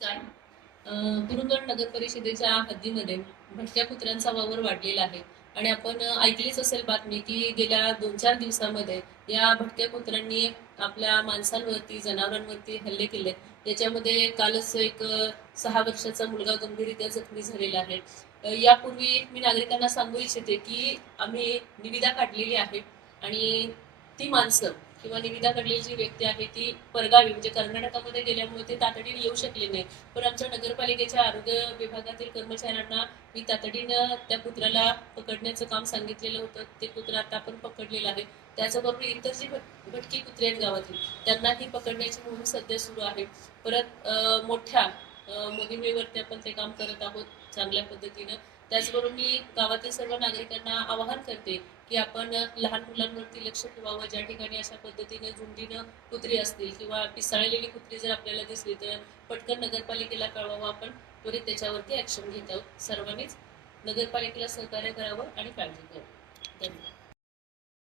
काय कुरुंदवाड नगर परिषदेच्या हद्दीमध्ये भटक्या कुत्र्यांचा वावर वाढलेला आहे आणि आपण ऐकलीच असेल बातमी की गेल्या 2-4 दिवसामध्ये या भटक्या कुत्र्यांनी आपल्या माणसांवरती जनावरांवरती हल्ले केले. याच्यामध्ये कालच एक 6 वर्षाचा मुलगा गंभीररीत्या जखमी झालेला आहे. यापूर्वी मी नागरिकांना सांगू इच्छिते की आम्ही निविदा काढलेली आहे आणि ती माणसं किंवा निविदा काढलेली जी व्यक्ती आहे ती परगावी म्हणजे कर्नाटकामध्ये गेल्यामुळे ते तातडीने येऊ शकले नाही. पण आमच्या नगरपालिकेच्या आरोग्य विभागातील कर्मचाऱ्यांना मी तातडीनं त्या कुत्र्याला पकडण्याचं काम सांगितलेलं होतं. ते कुत्रं आता आपण पकडलेलं आहे. त्याचबरोबर इतर जी भटकी कुत्रे आहेत गावातील त्यांनाही पकडण्याची मोहीम सध्या सुरू आहे. परत मोठ्या मोहिमेवरती आपण ते काम करत आहोत चांगल्या पद्धतीनं. त्याचबरोबर मी गावातील सर्व नागरिकांना आवाहन करते की आपण लहान मुलांवरती लक्ष ठेवावं. ज्या ठिकाणी अशा पद्धतीने झुंडीनं कुत्री असतील किंवा पिसाळलेली कुत्री जर आपल्याला दिसली तर पटकन नगरपालिकेला कळवावं. आपण त्वरित त्याच्यावरती ऍक्शन घेत आहोत. सर्वांनीच नगरपालिकेला सहकार्य करावं आणि काळजी घ्यावी.